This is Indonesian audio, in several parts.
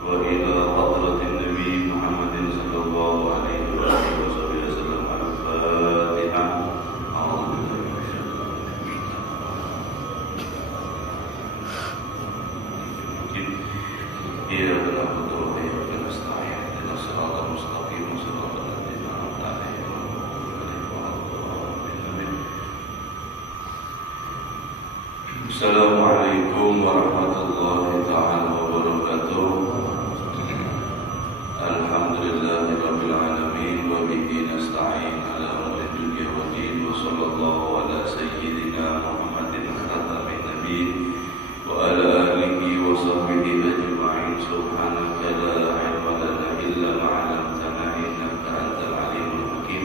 وإلى حضرة النبي محمد صلى الله عليه وآله وسلم. الفاتحة. أعوذ بالله من الشيطان الرجيم. إياك نعبد وإياك نستعين اهدنا الصراط المستقيم صراط الذين أنعمت عليهم غير المغضوب عليهم ولا الضالين. السلام عليكم ورحمة الله تعالى وبركاته. Alhamdulillah rabbil alamin wa bihi nasta'in ala umuri dunya waddin wa sallallahu ala sayyidina Muhammadin khatamin nabiyyin wa ala alihi wa sahbihi ajma'in. Subhanaka la ilma lana illa ma 'allamtana innaka antal alimul hakim.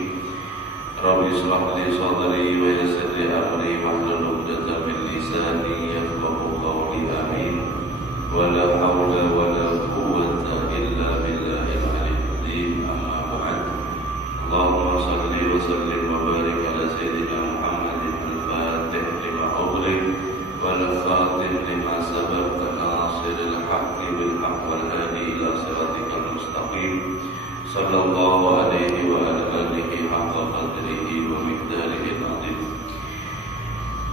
Rabbi ishrah li sadri wa yassir li amri wahlul 'uqdatam min lisani yafqahu qawli. Amin. Wala hawla wala quwwata illa billahil aliyyil azim. Amma ba'd. Allahumma shalli wa sallim wa barik ala sayyidina Muhammadin al-fatih lima ughliq wal khatim lima sabaq nasiril haqqi bil haqq wal hadi ila siratikal mustaqim. Sallallahu alaihi wa ala alihi haqqa qadrihi wa miqdarihi al-azim.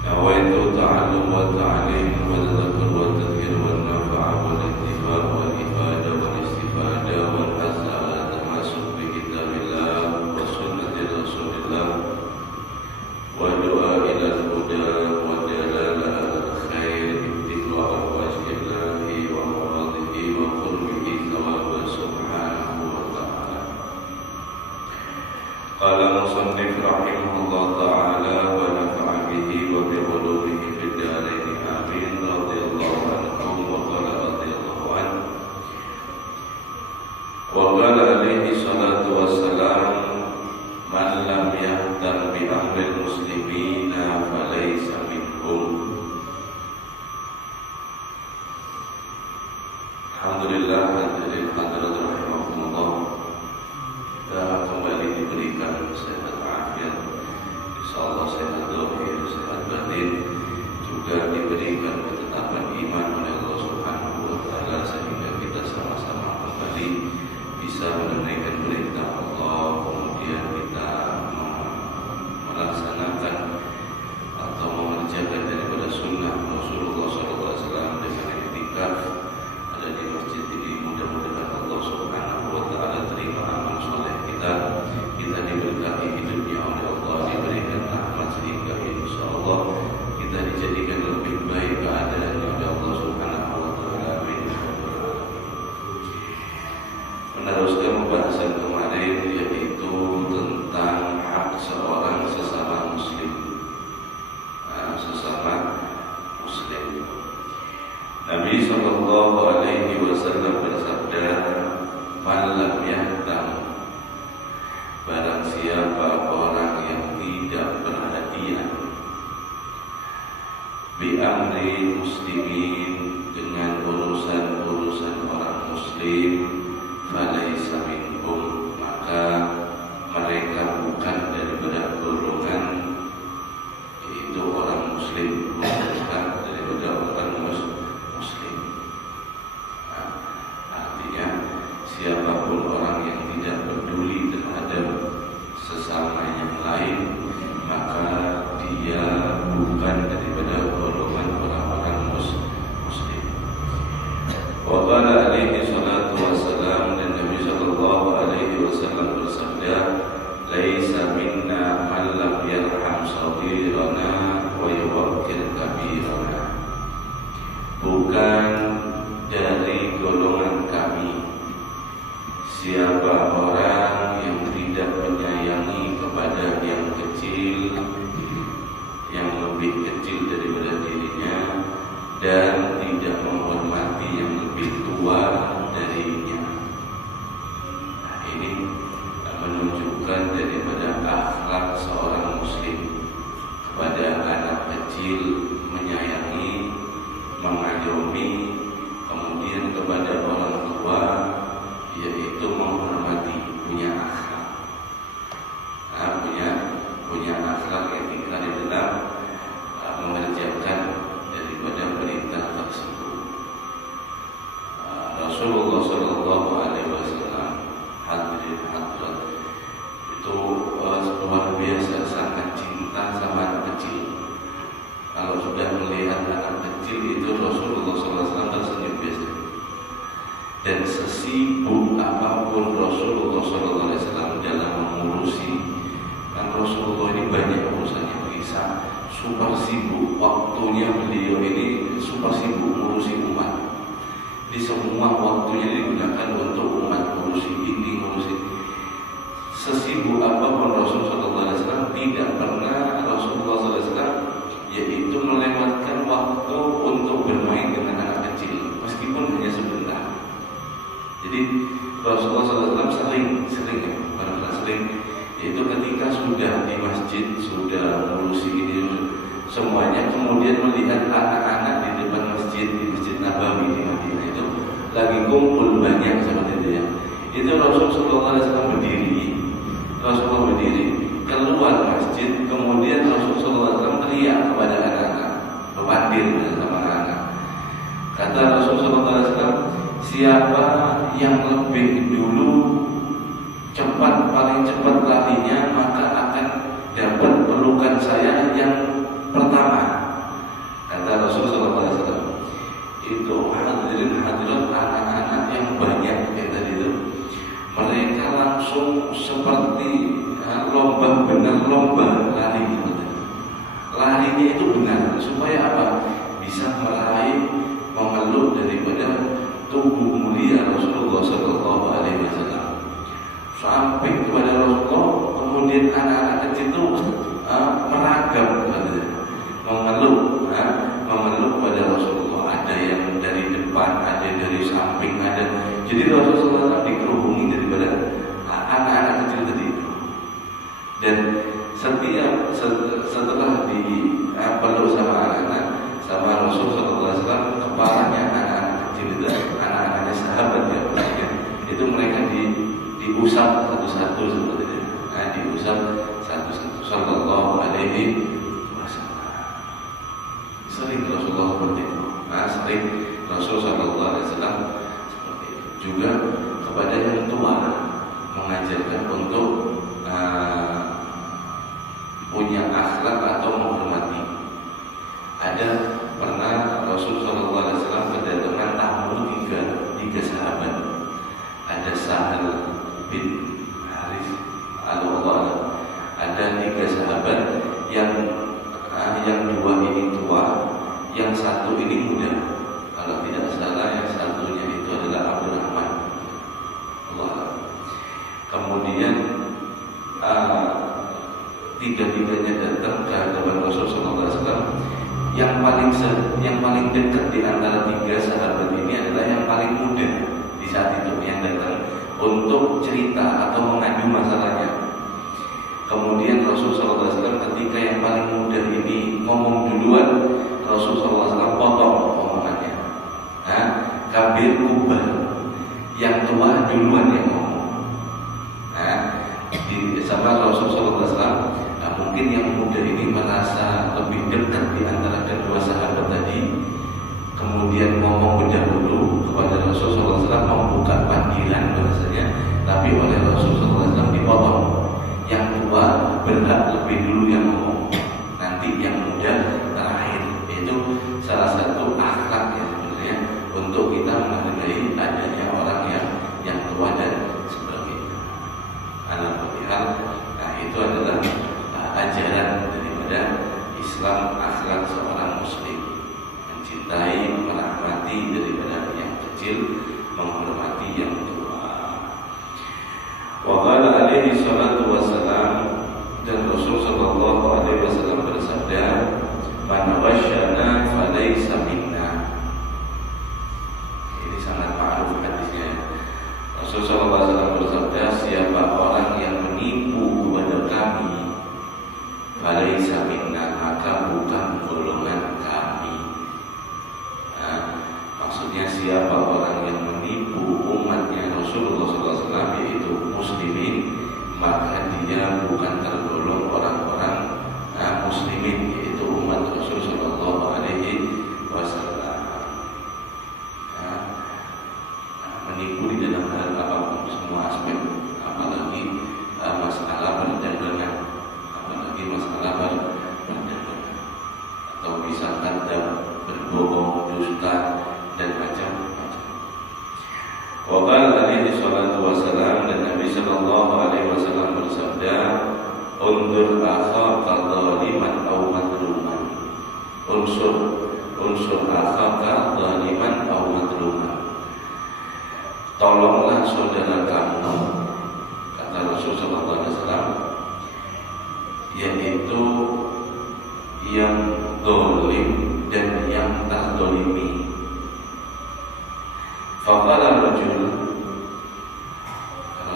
Nawaitu ta'allum wa ta'lim wa tadhakkur wa tadhkir wa nafa'a wa intifaa wa ifadah wa istifadah wa hazza ala tamasuk bi kitabillah wa sunnati rasulillah wa du'a ila al-huda wa dalala al-khair ibtiqa'a wajhillahi wa muradihi wa qurbihi thawaba subhanahu wa ta'ala. Qala musannif rahimahullah ta'ala wa nafa'a bihi wa bi'ulumihi fid darain. Amin. Radhiyallahu anhu wa qala radhiyallahu anhu. Wa qala alaihi salatu wassalam, man lam yahtam bi amril muslimina falaysa minhum. Alhamdulillah, hadirin hadirat rahimakumullah. Kita kembali diberikan sehat afiat, insyaallah sehat zahir, sehat batin, juga diberikan ketetapan iman oleh Allah Subhanahu wa taala sehingga kita sama-sama kembali bisa menunaikan perintah Allah, kemudian kita melaksanakan atau mengerjakan daripada sunnah Rasulullah SAW dengan iktikaf ada di masjid ini. Mudah-mudahan Allah Subhanahu wa taala terima amal soleh kita diberkahi hidupnya oleh Allah, diberikan rahmat sehingga insyaallah kita dijadikan lebih baik keadaannya oleh Allah Subhanahu wa taala. Amin. Meneruskan pembahasan kemarin, yaitu tentang hak seorang sesama muslim. Sesama muslim. Nabi sallallahu alaihi wasallam bersabda, "Man lam yahtam," barang siapa orang yang tidak perhatian, bi amri muslimin, dengan urusan-urusan orang muslim, falaysa minhum, maka mereka bukan daripada golongan yaitu orang muslim, bukan daripada orang muslim. Rasulullah Shallallahu Alaihi Wasallam. Hadirin hadirat, itu luar biasa, sangat cinta sama anak kecil. Kalau sudah melihat anak kecil itu Rasulullah SAW tersenyum biasanya. Dan sesibuk apapun Rasulullah SAW dalam mengurusi, kan Rasulullah ini banyak urusannya, bisa super sibuk. Waktunya beliau ini super sibuk ngurusi umat. Di semua waktunya digunakan untuk umat, ngurusi ini, ngurusi. Sesibuk apapun Rasulullah SAW, tidak pernah Rasulullah SAW yaitu melewatkan waktu untuk bermain dengan anak kecil, meskipun hanya sebentar. Jadi Rasulullah SAW sering yaitu ketika sudah di masjid, sudah ngurusi ini semuanya, kemudian melihat anak-anak di depan masjid, di Masjid Nabawi di Madinah itu lagi kumpul banyak seperti itu ya. Itu Rasulullah SAW Rasulullah berdiri keluar masjid, kemudian Rasulullah SAW teriak kepada anak-anak, berpandir sama anak-anak. Kata Rasulullah SAW, siapa yang lebih dulu paling cepat larinya, maka akan dapat pelukan saya yang pertama. Kata Rasulullah SAW. Itu hadirin hadirat, anak-anak yang banyak kayak tadi itu, mereka langsung seperti lomba lari. Larinya itu benar supaya apa? Bisa meraih, memeluk daripada tubuh mulia Rasulullah Sallallahu Alaihi Wasallam sampai kepada Rasulullah. Kemudian anak-anak kecil itu meragam, memeluk pada Rasulullah. Ada yang dari depan, ada dari samping, ada. Jadi Rasulullah dikerubungi daripada anak-anak kecil tadi. Dan setiap setelah dipeluk sama anak-anak, sama Rasulullah SAW, kepalanya anak-anak kecil itu, anak-anaknya sahabat ya, itu mereka diusap satu-satu seperti itu. Diusap satu-satu. Sallallahu Alaihi Wasallam. Sering Rasulullah seperti itu. Sering Rasulullah Sallallahu Alaihi Wasallam seperti itu. Juga kepada yang tua mengajarkan untuk punya akhlak atau menghormati. Ada pernah Rasulullah SAW kedatangan tamu tiga sahabat. Ada Sahal bin Haris al-Awwal. Ada tiga sahabat yang dua ini tua, yang satu ini muda. Kalau tidak salah yang satunya itu adalah Abdurrahman. Allah. Kemudian tiga-tiganya datang ke hadapan Rasulullah SAW. Yang paling dekat di antara tiga sahabat ini adalah yang paling muda di saat itu, yang datang untuk cerita atau mengadu masalahnya. Kemudian Rasulullah SAW ketika yang paling muda ini ngomong duluan, Rasulullah SAW potong omongannya. Kabir kubah, yang tua duluan yang ngomong. Sama Rasulullah SAW. Mungkin yang muda ini merasa lebih dekat di antara kedua sahabat tadi, kemudian ngomong pendahulu kepada Rasulullah SAW, membuka panggilan bahasanya, tapi oleh Rasulullah SAW dipotong. Yang tua berhak lebih dulu yang ngomong, nanti yang muda terakhir. Itu salah satu akhlak ya sebenarnya untuk kita menghargai adanya orang yang tua dan sebagainya. Itu adalah ajaran daripada Islam, akhlak seorang muslim, mencintai, merahmati daripada yang kecil, menghormati yang tua. Wa qala alaihi salatu wassalam, dan Rasul sallallahu alaihi wasallam bersabda, "Man ghasyana falaysa minna." Ini sangat ma'ruf hadisnya. Rasul sallallahu alaihi wasallam bersabda, siapa orang yang menipu kepada kami, falaysa minna, maka bukan golongan kami. Maksudnya siapa orang yang menipu umatnya Rasulullah SAW, yaitu muslimin, maka dia bukan tergolong orang-orang muslimin, yaitu umat Rasulullah SAW. menipu di dalam hal apapun, semua aspek, apalagi masalah perdagangan, apalagi masalah perdagangan, atau misalkan berbohong, dusta dan macam-macam. Wa qala alaihi salatu wassalam, dan Nabi sallallahu alaihi wasallam bersabda, undur akhaka zaliman aw madluman. Unsur akhaka zaliman aw madluman. Tolonglah saudara kamu, kata Rasul sallallahu alaihi wasallam, yaitu yang zalim dan yang terzalimi. Faqala rajul,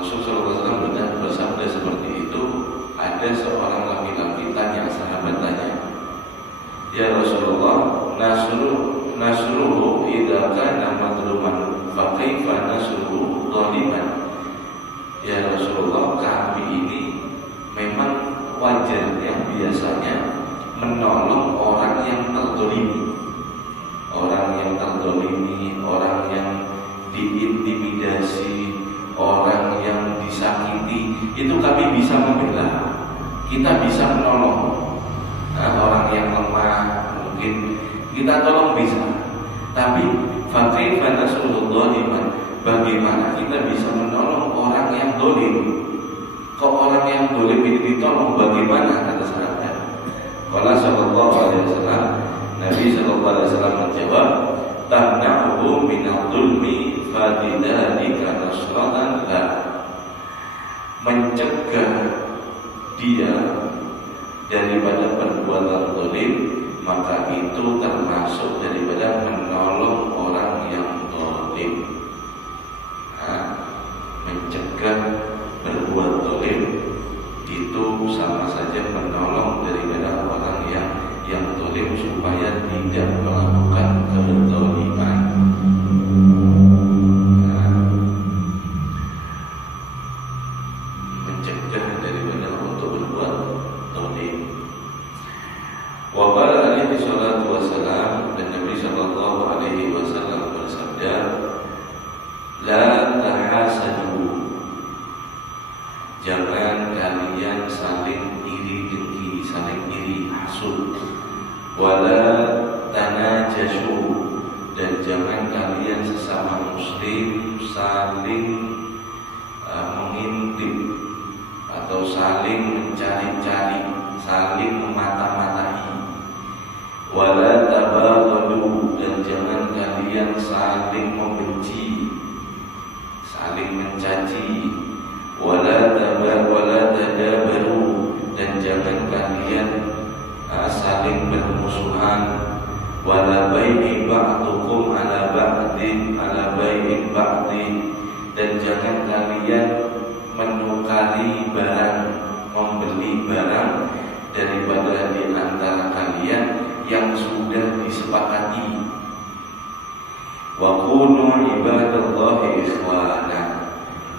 Rasul sallallahu alaihi wasallam bersabda seperti itu. Ada seorang laki-laki tanya, sahabat tanya, ya Rasulullah, nasruhu idza kana madluman fa kaifa nasruhu zaliman. Ya Rasulullah, kami ini memang wajarnya biasanya menolong orang yang terzalimi, orang yang diintimidasi, orang yang disakiti, itu kami bisa membela, kita bisa menolong. Orang yang lemah mungkin kita tolong bisa, tapi fakaifa nasrul zaliman, bagaimana kita bisa menolong orang yang zalim? Kok orang yang zalim ini ditolong, bagaimana, kata sahabat? Qala sallallahu alaihi wasallam, Nabi sallallahu alaihi wasallam menjawab, tamna'uhu minadh dhulmi fadidzalika nasratan la. Mencegah dia daripada perbuatan zalim, maka itu termasuk daripada menolong orang yang zalim. Mencegah berbuat zalim itu sama saja menolong daripada orang yang zalim supaya tidak melakukan kezaliman. Mencegah daripada untuk berbuat zalim. Wa qala alaihi salatu wassalam, dan Nabi sallallahu alaihi wasallam bersabda, la tahasadu, jangan kalian saling iri dengki, saling iri hasud. Wala tanajashu, dan jangan kalian sesama muslim saling mengintip atau saling mencari-cari, saling memata-matai. Wala tabaghadu, dan jangan kalian saling membenci, saling mencaci. Wala tadabaru, dan jangan kalian saling bermusuhan. Wala bai'i ba'dukum ala ba'din ala bai'in ba'din, dan jangan kalian menukari barang, membeli barang daripada di antara kalian yang sudah disepakati. Wa kunu ibadallahi ikhwana,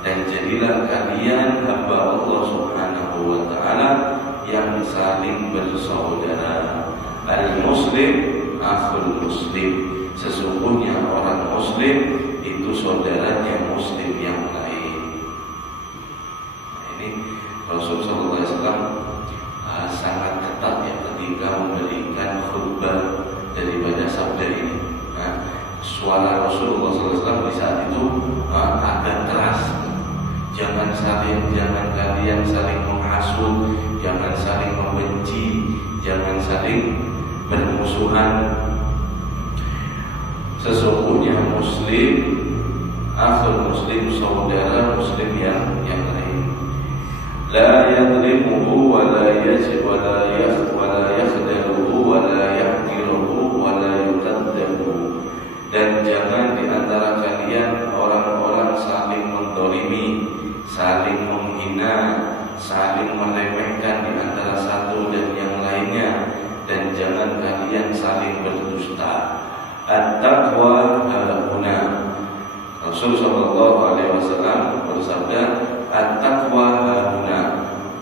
dan jadilah kalian hamba Allah Subhanahu wa taala yang saling bersaudara. Al-muslim akhul muslim, sesungguhnya orang muslim itu saudaranya muslim yang lain. Nah, ini Rasul sallallahu alaihi wasallam sangat ketat ya ketika memberikan khutbah daripada sabda ini. Suara Rasulullah SAW di saat itu agak keras. Jangan kalian saling menghasut, jangan saling membenci, jangan saling bermusuhan. Sesungguhnya muslim akhul muslim, saudara muslim yang lain. La yadrimuhu wa la yajib wa la yakhdaruhu wa la yahqiruhu wa la yukaddabu, dan jangan di antara kalian orang-orang saling mendolimi, saling menghina, saling meremehkan di antara satu dan yang lainnya, dan jangan kalian saling berdusta. At-taqwa hahuna, Rasul sallallahu alaihi wasallam bersabda, at-taqwa hahuna,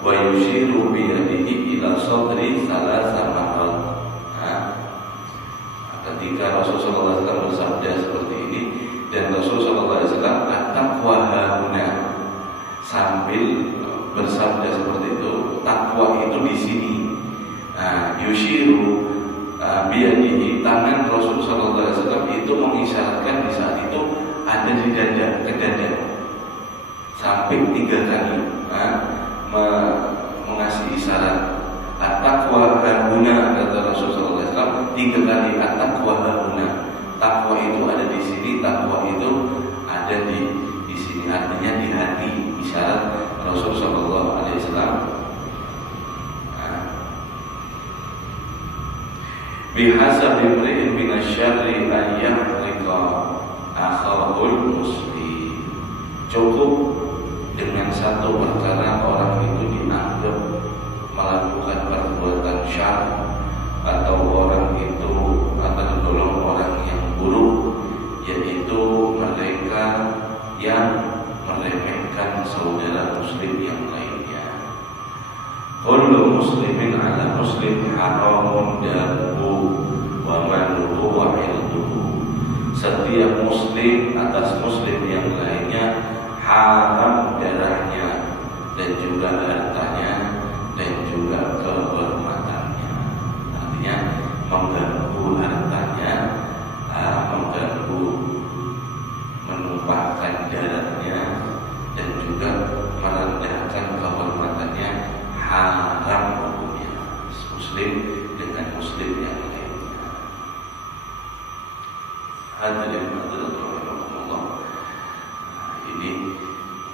wa yushiru bi yadihi ila sadri thalatha marrat. Ketika Rasul sallallahu alaihi wasallam bersabda seperti ini, dan Rasul sallallahu alaihi wasallam seperti itu. Takwa itu di sini. Yushiru biyadihi, tangan Rasul sallallahu alaihi wasallam itu mengisyaratkan di saat itu ada di dada, ke dada, sampai 3 kali mengasih isyarat. At-taqwa hahuna, kata Rasul sallallahu alaihi wasallam 3 kali. At-taqwa hahuna, takwa itu ada di sini, takwa itu ada di sini, artinya di hati. Isyarat Rasul sallallahu alaihi wasallam. Bihasab imri'in minasyarri an yahriqa akhahul muslim. Cukup dengan satu perkara orang itu dianggap melakukan perbuatan syarr, atau orang itu akan tergolong orang yang buruk, yaitu mereka yang meremehkan saudara muslim yang lainnya. Kullu muslimin ala muslim haramun damu wa maluhu wa ilduhu. Setiap muslim atas muslim yang lainnya haram darahnya dan juga hartanya dan juga kehormatannya. Artinya mengganggu hartanya, mengganggu, menumpahkan darahnya, dan juga merendahkan kehormatannya, haram hukumnya. Muslim dengan muslim yang lainnya. Hadirin hadirat rahimakumullah. Ini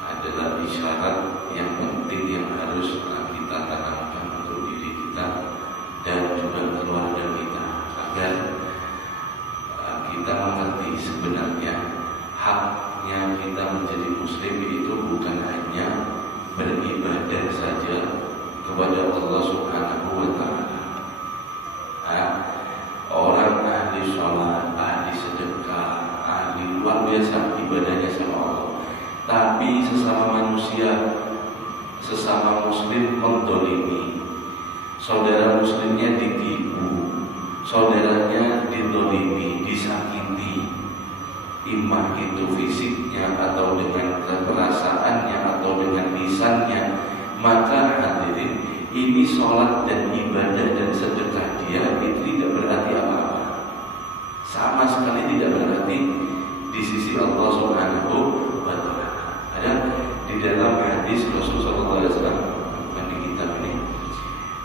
adalah isyarat yang penting yang harus kita tanamkan untuk diri kita dan juga keluarga kita, agar kita mengerti sebenarnya haknya kita menjadi muslim itu bukan hanya beribadah saja kepada Allah Subhanahu wa ta'ala. Orang ahli sholat, ahli sedekah, ahli luar biasa ibadahnya sama Allah, tapi sesama manusia, sesama muslim mendolimi, saudara muslimnya ditipu, saudaranya didolimi, disakiti, imah itu fisiknya atau dengan perasaannya atau dengan lisannya. Maka hadirin, ini sholat dan ibadah dan sedekah dia itu tidak berarti apa-apa, sama sekali tidak berarti di sisi Allah Subhanahu wa ta'ala. Ada di dalam hadis Rasul sallallahu alaihi wasallam, bukan di kitab ini,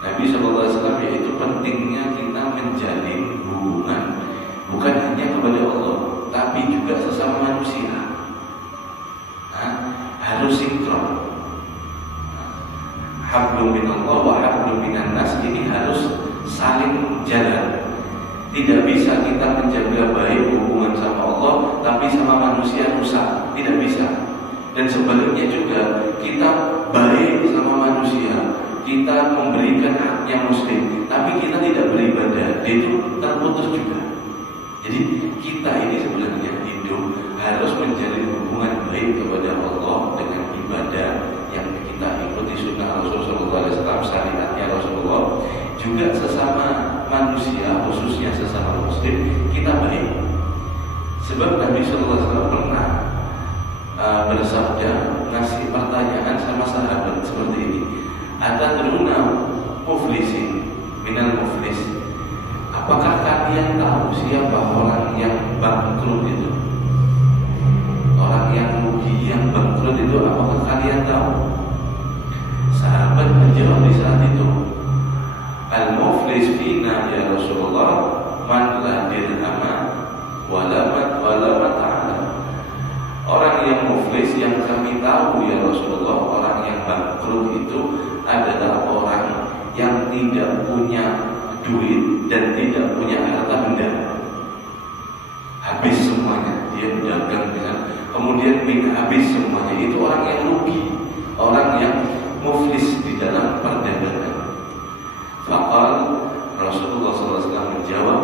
Nabi sallallahu alaihi wasallam, yaitu pentingnya kita menjalin hubungan bukan hanya kepada Allah tapi juga sesama manusia. Harus sinkron. Hablum minallah wa hablum minan nas, ini harus saling jalan. Tidak bisa kita menjaga baik hubungan sama Allah tapi sama manusia rusak, tidak bisa. Dan sebaliknya juga, kita baik sama manusia, kita memberikan haknya muslim, tapi kita tidak beribadah, itu terputus juga. Jadi kita ini sebenarnya hidup harus menjalin hubungan baik kepada Allah dengan ibadah yang kita ikuti sunnah Rasulullah SAW, syariatnya Rasulullah. Juga sesama manusia, khususnya sesama muslim, kita baik. Sebab Nabi SAW pernah bersabda, ngasih pertanyaan sama sahabat seperti ini. Atadruna muflisin minal muflis. Apakah kalian tahu siapa orang yang bangkrut itu? Orang yang rugi, yang bangkrut itu, apakah kalian tahu? Sahabat menjawab di saat itu, al-muflis fina ya Rasulullah man la dirhama wala mata'ala. Orang yang muflis yang kami tahu ya Rasulullah, orang yang bangkrut itu adalah orang yang tidak punya duit dan tidak punya harta benda. Habis semuanya, dia dagang dengan kemudian habis semuanya, itu orang yang rugi, orang yang muflis di dalam perdagangan. Faqal Rasulullah SAW menjawab,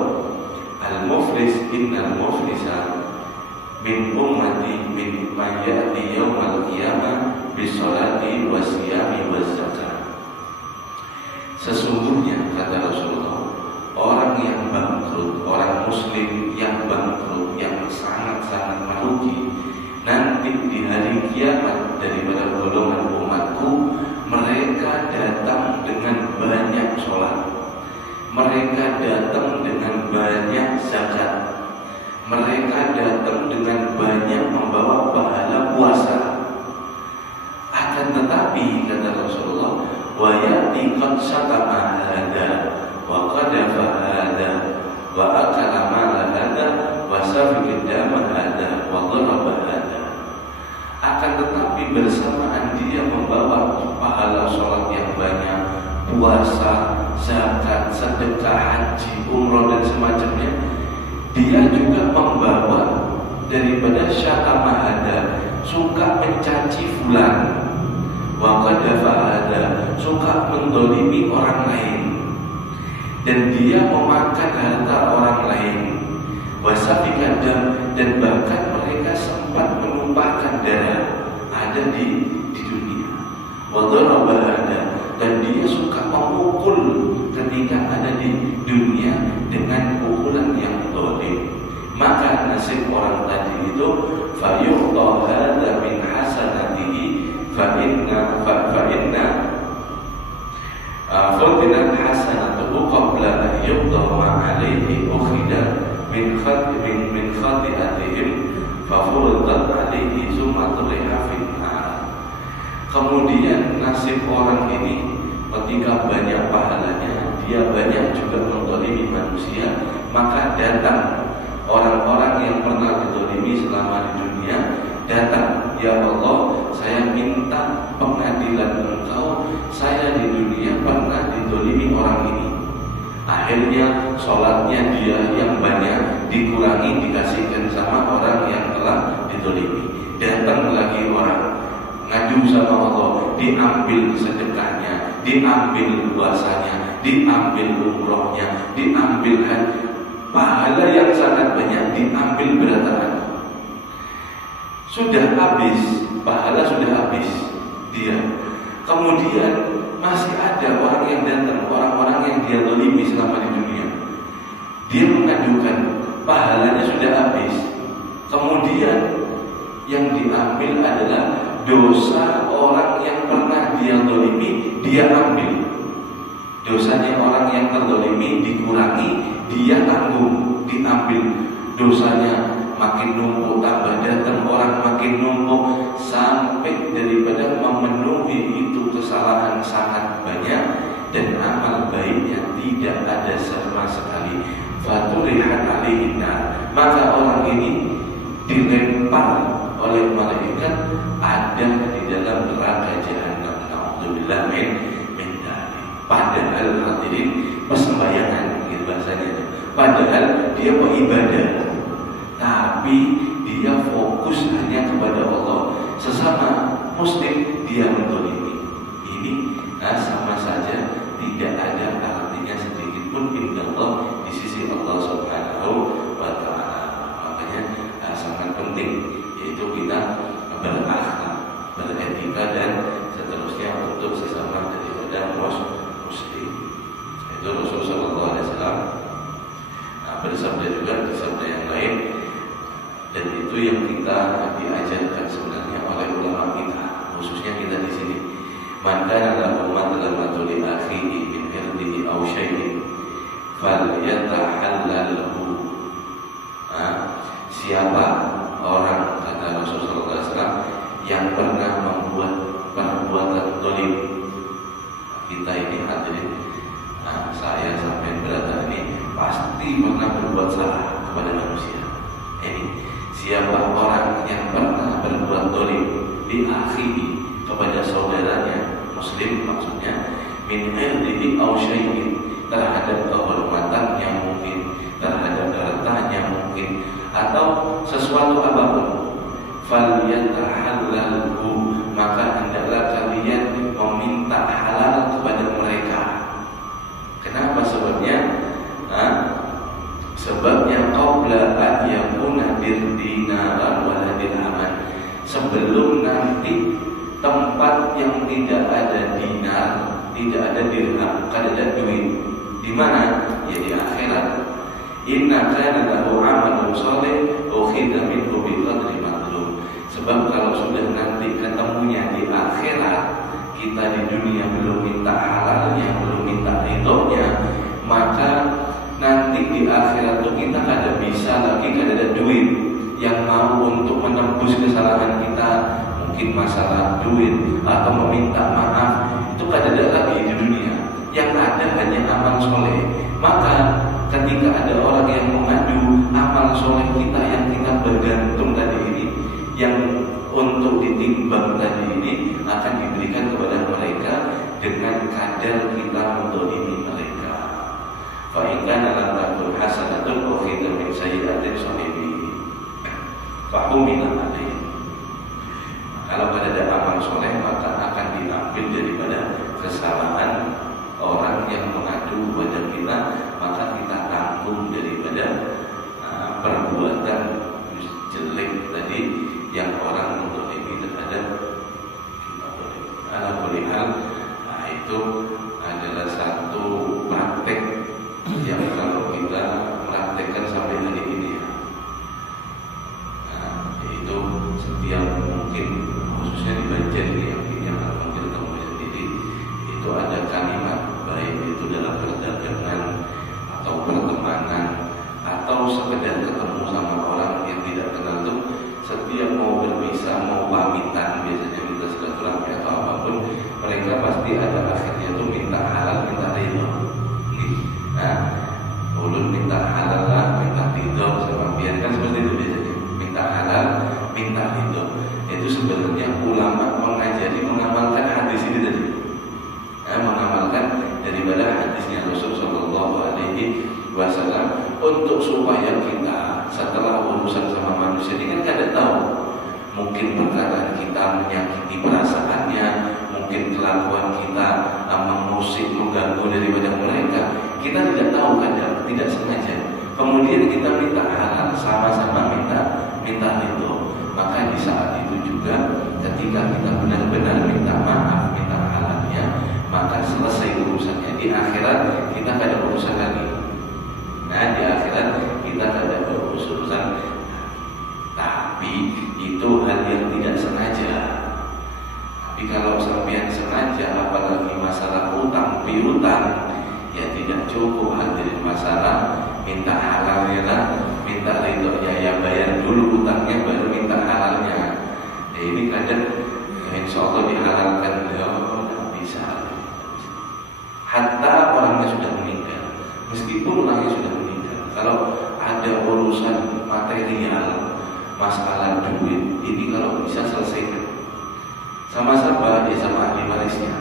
al-muflis innal muflisa min ummati min man ya'ti yawmal qiyamah bisolati wasiyami wazzakah. Sesungguhnya, kata Rasulullah, orang yang bangkrut, orang muslim yang bangkrut, yang sangat-sangat merugi, nanti di hari kiamat daripada golongan umatku, mereka datang dengan banyak sholat, mereka datang dengan banyak zakat, mereka datang dengan banyak membawa pahala puasa. Akan tetapi kata Rasulullah, wa ya'ti qad satama hada wa qadafa hada wa akala mala hada wa safika dama hada wa dharaba hada. Akan tetapi bersamaan dia membawa pahala sholat yang banyak, puasa, zakat, sedekah, haji, umroh dan semacamnya, dia juga membawa daripada syatama hada, suka mencaci fulan, wa qadafa hada, suka mendolimi orang lain, dan dia memakan harta orang lain, wasafika dam, dan bahkan mereka sempat menumpahkan darah ada di dunia, wa dharaba hada, dan dia suka memukul ketika ada di dunia dengan pukulan yang zalim. Maka nasib orang tadi itu fayuqta hada min hasanatihi fa inna fadlan hasanatuhu qabla an yuqda ma alayhi ukhida min khati'atihim fa furdat alayhi summa turiha fin nar. Kemudian nasib orang ini ketika banyak pahalanya, dia banyak juga menzalimi manusia, maka datang orang-orang yang pernah dizalimi selama di dunia, datang, ya Allah, saya minta pengadilan Engkau, saya di dunia pernah dizalimi orang ini. Akhirnya sholatnya dia yang banyak dikurangi, dikasihkan sama orang yang telah dizalimi. Datang lagi orang ngadu sama Allah, diambil sedekahnya, diambil puasanya, diambil umrohnya, diambil pahala yang sangat banyak, diambil berantakan. Sudah habis, pahala sudah habis dia. Kemudian masih ada orang yang datang, orang-orang yang dia zalimi selama di dunia. Dia mengadukan, pahalanya sudah habis. Kemudian yang diambil adalah dosa orang yang pernah dia zalimi, dia ambil. Dosanya orang yang terzalimi dikurangi, dia tanggung, diambil. Dosanya makin numpuk, tambah datang orang makin numpuk, sampai daripada memenuhi itu kesalahan sangat banyak dan amal baiknya tidak ada sama sekali. Faturihat alaihin nar, maka orang ini dilempar oleh malaikat ada di dalam neraka jahanam. Na'udzubillah min dzalik. Padahal hadirin persembahyangan gitu bahasanya itu. Padahal dia beribadah, tapi dia fokus hanya kepada Allah. Sesama muslim dia menzalimi. Ini sama saja tidak ada artinya sedikit pun indallah di sisi Allah Subhanahu wa taala. Makanya sangat penting yaitu kita berakhlak, beretika dan seterusnya untuk sesama daripada muslim. Itu Rasulullah sallallahu alaihi wasallam bersabda juga di sabda yang lain, dan itu yang kita diajarkan sebenarnya oleh ulama kita, khususnya kita di sini. Man kana lahu madlamatun li akhihi min irdihi aw syai'in falyatahallalhu. Siapa orang, kata Rasulullah SAW, yang pernah membuat perbuatan zalim, kita ini hadirin, saya sampai berada ini pasti pernah berbuat salah kepada manusia. Ini siapa orang yang pernah berbuat zalim di akhihi, kepada saudaranya muslim, maksudnya min irdihi aw syai'in, terhadap kehormatannya mungkin, terhadap hartanya mungkin, atau sesuatu apapun, falyatahallalhu, maka hendaklah kalian meminta halal kepada mereka. Kenapa sebabnya? Sebabnya qabla an yakuna dinaran wala dirhaman, sebelum nanti tempat yang tidak ada dinar, tidak ada dirham, tidak ada duit. Di mana? Ya di akhirat. Inna kana lahu amalun shalih ukhidha minhu bi qadri matlub. Sebab kalau sudah nanti ketemunya di akhirat, kita di dunia belum minta halalnya, belum minta ridhonya, maka nanti di akhirat itu kita kada bisa lagi, kada ada duit yang mau untuk menebus kesalahan kita, mungkin masalah duit atau meminta maaf, itu kada ada lagi di dunia. Yang ada hanya amal soleh. Maka ketika ada orang yang mengadu amal soleh kita yang kita bergantung tadi ini, yang untuk ditimbang tadi ini akan diberikan kepada mereka dengan kadar kita mendolimi mereka. Fa'inkan dalam takbir hasanatun ukhidha min sayyidatin sahibi fa'umina alaih. Kalau ada amal soleh maka akan diambil daripada kesalahan orang yang mengadu kepada kita, maka kita tanggung daripada perbuatan jelek tadi yang orang mendolimi terhadap kita. Alhamdulillah, itu adalah satu praktek yang kalau kita praktekkan sampai hari ini ya, yaitu setiap mungkin khususnya di Banjar ini yang mungkin kamu sendiri itu ada kalimat baik itu dalam perdagangan atau pertemanan atau sekedar ketemu sama orang yang tidak kenal tuh, setiap mau berpisah, mau pamitan, biasanya kita silaturahmi atau apapun, mereka pasti ada akhirnya tuh minta halal, minta ridho. Nah, ulun minta halal lah, minta ridho sama biarkan seperti itu biasanya. Minta halal, minta ridho. Itu sebenarnya ulama mengajari mengamalkan hadis ini tadi. Mengamalkan daripada hadisnya Rasul Sallallahu Alaihi Wasallam untuk supaya kita setelah urusan sama manusia ini kan kada tahu, mungkin perkataan kita menyakiti perasaannya, mungkin kelakuan kita mengusik, mengganggu daripada mereka, kita tidak tahu, kadang tidak sengaja. Kemudian kita minta halal, sama-sama minta itu. Maka di saat itu juga ketika kita benar-benar minta maaf, minta halalnya, maka selesai urusannya. Di akhirat kita tidak ada urusan lagi. Nah, di akhirat kita tidak ada urusan. Tapi itu hal yang tidak sengaja. Tapi kalau sampean sengaja, apalagi masalah utang piutang, ya tidak cukup hadirin masalah minta halalnya lah, minta ridhonya, ya bayar dulu utangnya baru minta halalnya. Ya, ini kadang insya Allah dihalalkan, ya tidak bisa. Hatta orangnya sudah meninggal, meskipun orangnya sudah meninggal, kalau ada urusan material, masalah duit, ini kalau bisa selesaikan sama-sama ya sama ahli warisnya.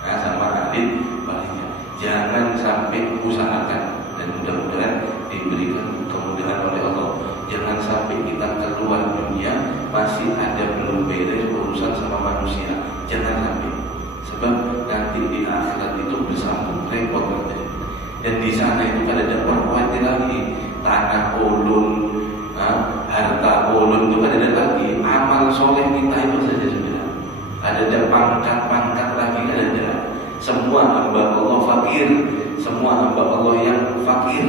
Nah, sama ahli warisnya. Jangan sampai usahakan, dan mudah-mudahan diberikan kemudahan oleh Allah. Jangan sampai kita keluar dunia masih ada belum beres urusan sama manusia. Jangan sampai. Sebab nanti di akhirat itu bersambung repot nanti. Dan di sana itu kan ada perkuatan lagi, tanah ulun, harta ulun itu kan ada lagi, amal soleh kita itu saja sudah. Ada pangkat-pangkat lagi ada. Semua hamba Allah fakir, semua hamba Allah yang fakir,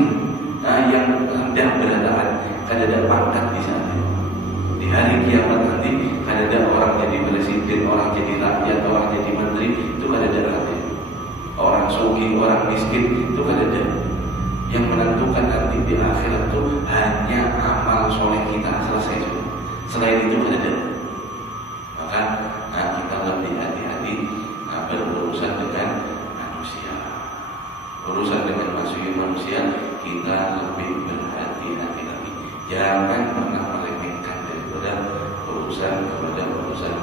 yang rendah beradaan, kan ada pangkat di sana. Di hari kiamat nanti kan ada orang jadi presiden, orang jadi rakyat, orang jadi menteri, itu kan ada nanti. Orang sugih, orang miskin, itu kan ada. Yang menentukan nanti di akhirat itu hanya amal soleh kita, selesai. Selain itu kan ada. Maka kita lebih hati-hati berurusan dengan manusia. Urusan dengan manusia kita lebih berhati-hati lagi. Jangan pernah meremehkan daripada urusan manusia.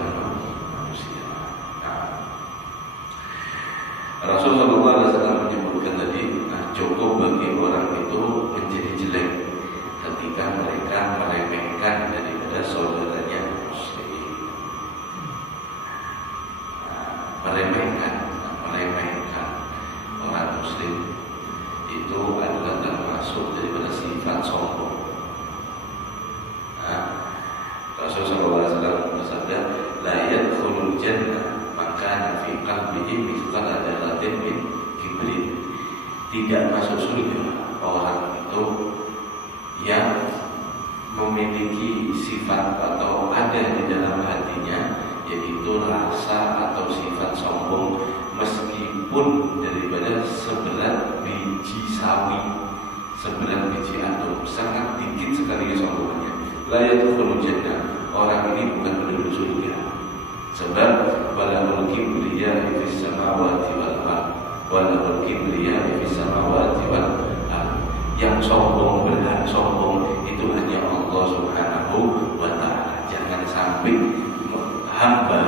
Rasul Sallallahu Alaihi Wasallam menyebutkan tadi, cukup bagi orang itu menjadi jelek ketika mereka meremehkan daripada saudaranya muslim. Meremehkan orang muslim itu adalah termasuk daripada sifat sombong. Rasul Sallallahu Alaihi Wasallam bersabda, la yadkhulul jannah maka fi qalbihi mithqala dzarratin min kibrin. Tidak masuk surga orang itu yang memiliki sifat atau ada di dalam hatinya, yaitu rasa atau sifat sekali kesombongannya. La yadkhulul jannah, orang ini bukan penduduk surga. Sebab walahul kibriya fis samawati wal ardh, walahul kibriya fis samawati wal ardh. Yang sombong, berhak sombong itu hanya Allah Subhanahu wa ta'ala. Jangan sampai hamba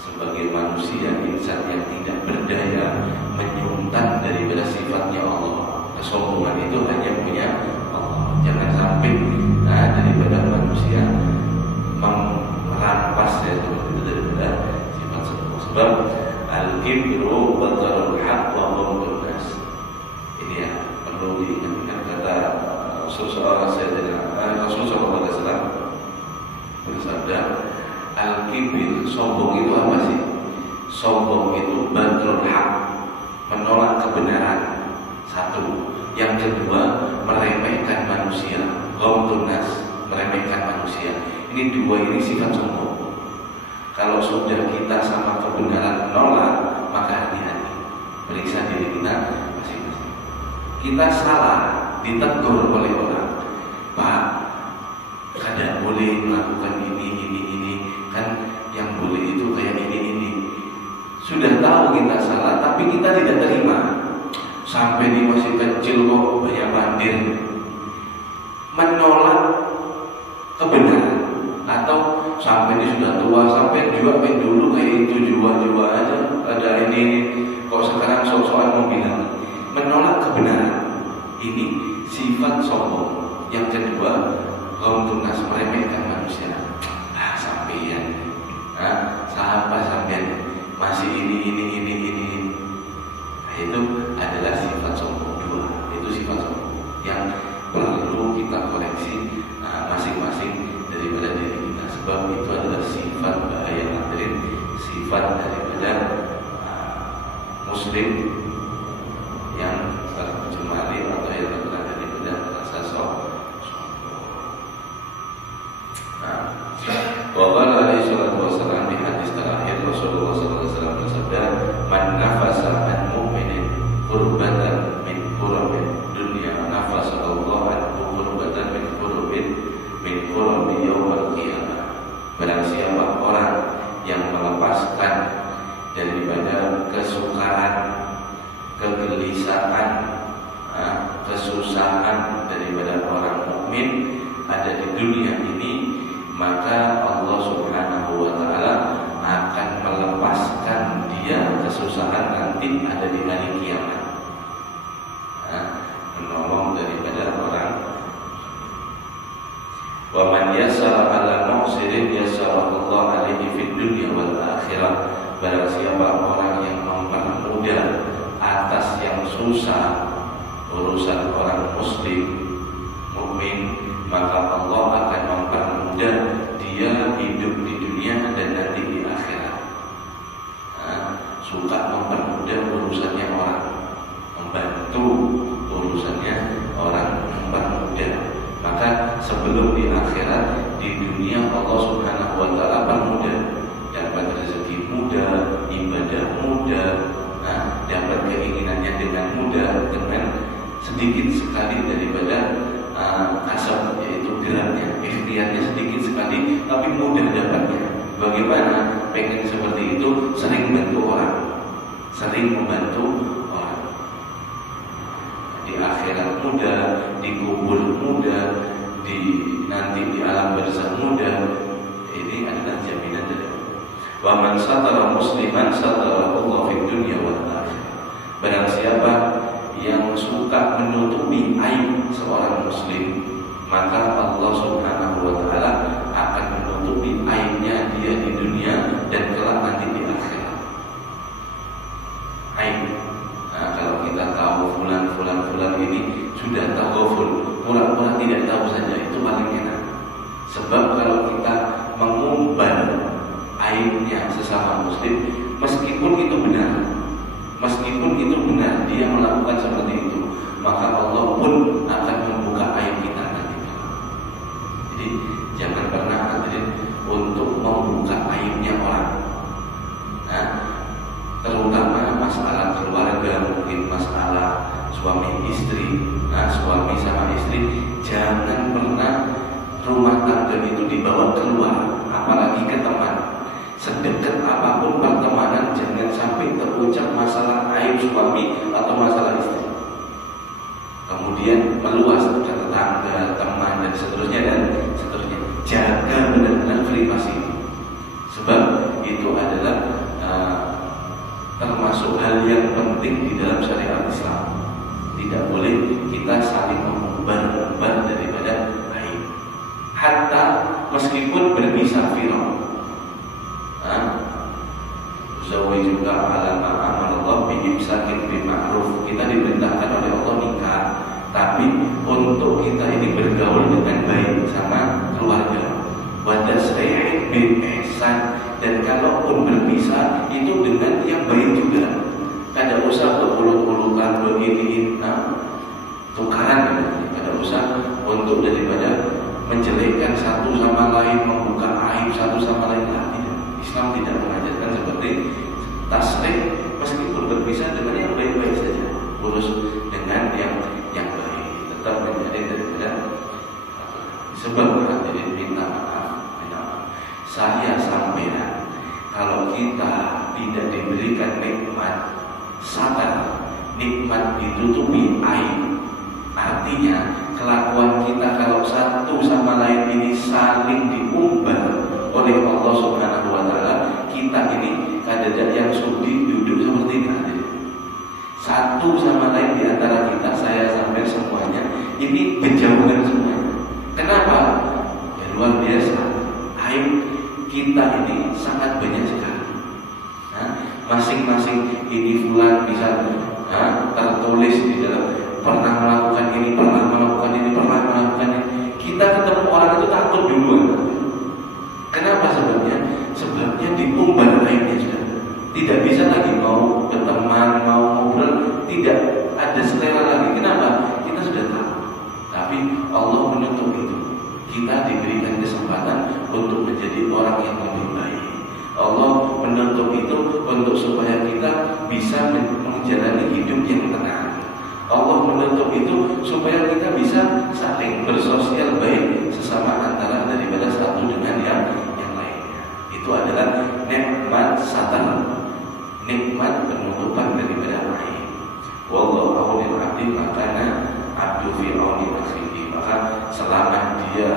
sebagai manusia, insan yang tidak berdaya, menyuntan daripada sifatnya Allah. Kesombongan itu hanya punya Allah. Jangan sampai daripada manusia merampas itu daripada sifat sombong. Sebab al-kibru batarul haq wa ghamdun nas. Ini ya perlu diingat kata Rasulullah sallallahu alaihi wasallam bersabda, al-kibir, sombong itu apa sih? Sombong itu batrul haq, menolak kebenaran. Satu. Yang kedua, meremehkan manusia. Ghamdun nas, meremehkan manusia. Ini dua ini sifat sombong. Kalau sudah kita sama kebenaran menolak, maka hati-hati, periksa diri kita masing-masing. Kita salah, ditegur oleh orang, Pak, kada boleh melakukan ini, kan yang boleh itu kayak ini. Sudah tahu kita salah, tapi kita tidak terima. Sampai di masih kecil kok banyak bandir, menolak kebenaran. Atau sampai ini sudah tua, sampai juga dulu kayak itu jua aja, ada ini kok sekarang sok-sokan mau bilang menolak kebenaran. Ini sifat sombong. Yang kedua, ghamdun nas, meremehkan manusia. Sampeyan, sahabat sampeyan masih ini. Nah, itu adalah sifat sombong. Dua, itu sifat sombong yang perlu kita koreksi masing-masing daripada diri kita. Sebab itu adalah sifat bahaya hadirin, sifat daripada muslim yang tercemari atau yang terkena daripada rasa sombong. Waqala alaihi salatu wassalam di hadis terakhir Rasulullah sallallahu alaihi wasallam bersabda, "Man nafasa an mu'minin qurbatan min qurabil dunya, nafasa Allah anhu qurbatan min qurabi yaumil qiyamah." Barang siapa orang yang melepaskan daripada kesukaran, kegelisahan, kesusahan daripada orang mukmin ada di dunia ini, maka Allah Subhanahu wa ta'ala akan melepaskan dia kesusahan nanti ada di hari kiamat. Menolong daripada orang. Wa man yasara ala mu'sirin yasara Allah alaihi fid dunya wal akhirah. Barang siapa orang yang mempermudah atas yang susah urusan orang muslim mukmin, maka Allah akan mempermudah dia hidup di dunia dan nanti di akhirat. Suka mempermudah urusannya orang, membantu urusannya orang, mempermudah. Maka sebelum di akhirat, di dunia Allah Subhanahu wa ta'ala permudah, dapat rezeki mudah, ibadah mudah, dapat keinginannya dengan mudah, dengan sedikit sekali daripada kasar, yaitu geraknya, ikhtiarnya sedikit sekali, tapi mudah dapatnya. Bagaimana? Pengen seperti itu, sering bantu orang, sering membantu orang. Di akhirat mudah, di kubur mudah, nanti di alam barzakh mudah. Ini adalah jaminan dari Allah. Wa man satara musliman satara Allah fid dunya wal akhirah. Barang siapa yang suka menutupi aib seorang muslim, maka Allah Subhanahu wa ta'ala akan menutupi aibnya dia di dunia dan kelak nanti di akhirat. Aib. Kalau kita tahu fulan ini sudah taghaful, pura-pura tidak tahu saja, itu paling enak. Sebab kalau kita mengumbar aibnya sesama muslim, meskipun itu benar dia melakukan seperti itu, maka Allah pun akan membuka aib kita nanti. Jadi jangan pernah hadirin untuk membuka aibnya orang. Terutama masalah keluarga, mungkin masalah suami istri, suami sama istri, jangan pernah rumah tangga itu dibawa keluar, apalagi ke teman. Sedekat apapun pertemanan, jangan sampai terucap masalah aib suami atau masalah istri. Kemudian meluas ke tetangga, teman dan seterusnya. Jaga benar-benar privasi, sebab itu adalah termasuk hal yang penting di dalam syariat Islam. Tidak boleh kita saling mengumbar daripada aib, hatta meskipun berpisah firaq. Zawai juga ala ma'amallah bi'imsakin bima'ruf. Kita diperintahkan oleh Allah nikah, tapi untuk kita ini bergaul dengan baik sama keluarga. Wadasri'in bil ihsan, dan kalaupun berpisah itu dengan yang baik juga. Kada usah berulut-ulutan begini, tukaran. Kada usah untuk daripada menjelekkan satu sama lain, membuka aib satu sama lain. Islam tidak mengajarkan seperti tasrih, meskipun berpisah dengan yang baik-baik saja, urus dengan yang baik, tetap menjadi daripada. Sebab hadirin minta maaf, saya sampaikan, kalau kita tidak diberikan nikmat sabar, nikmat ditutupi aib, artinya kelakuan kita kalau satu sama lain ini saling diumbar oleh Allah Subhanahu wa Ta'ala, kita ini kadang yang sudi duduk seperti ini. Satu sama lain di antara kita, saya sampai semuanya ini berjauhan semuanya. Kenapa? Ya luar biasa. Aib kita ini sangat banyak sekali. Masing-masing ini fulan bisa tertulis di dalam pernah melakukan ini, pernah melakukan ini, pernah melakukan ini. Kita ketemu orang itu takut duluan. Kenapa sebabnya? Sebabnya diumbar aibnya sudah. Tidak bisa lagi mau berteman, mau ngobrol, tidak ada selera lagi. Kenapa? Kita sudah tahu. Tapi Allah menutup itu. Kita diberikan kesempatan untuk menjadi orang yang lebih baik. Allah menutup itu untuk supaya kita bisa menjalani hidup yang tenang. Allah menutup itu supaya kita bisa saling bersosial baik sesama antara daripada satu dengan yang lainnya. Itu adalah nikmat satar, nikmat penutupan daripada aib. Wallahu a'lam abdi makana abdu fi auni akhihi. Maka selama dia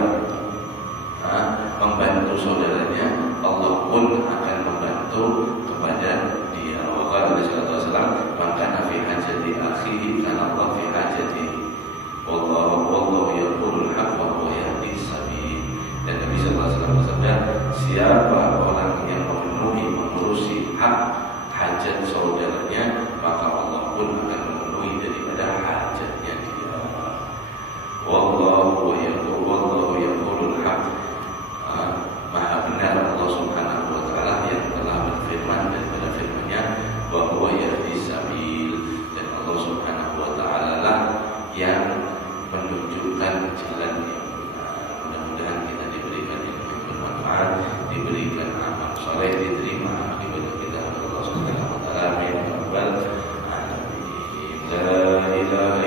membantu saudaranya, Allah pun akan membantu kepada dia. Wa qala sallallahu alaihi wasallam, maka fi hajati akhihi kana Allah fi hajati. Wallahu yaqulul haqq wa yahdi sabil. Dan Nabi sallallahu alaihi wasallam bersabda, siapa orang yang mengurusi hak hajat saudaranya, maka Allah pun akan memenuhi daripada hajatnya dia. Wallahu yaqulul haqq. Maha benar Allah Subhanahu wa Ta'ala yang telah berfirman daripada firman-Nya, bahwa yahdi sabil, dan Allah Subhanahu wa Ta'ala lah yang menunjukkan jalan yang benar. Mudah-mudahan kita diberikan ilmu yang bermanfaat, diberikan amal soleh,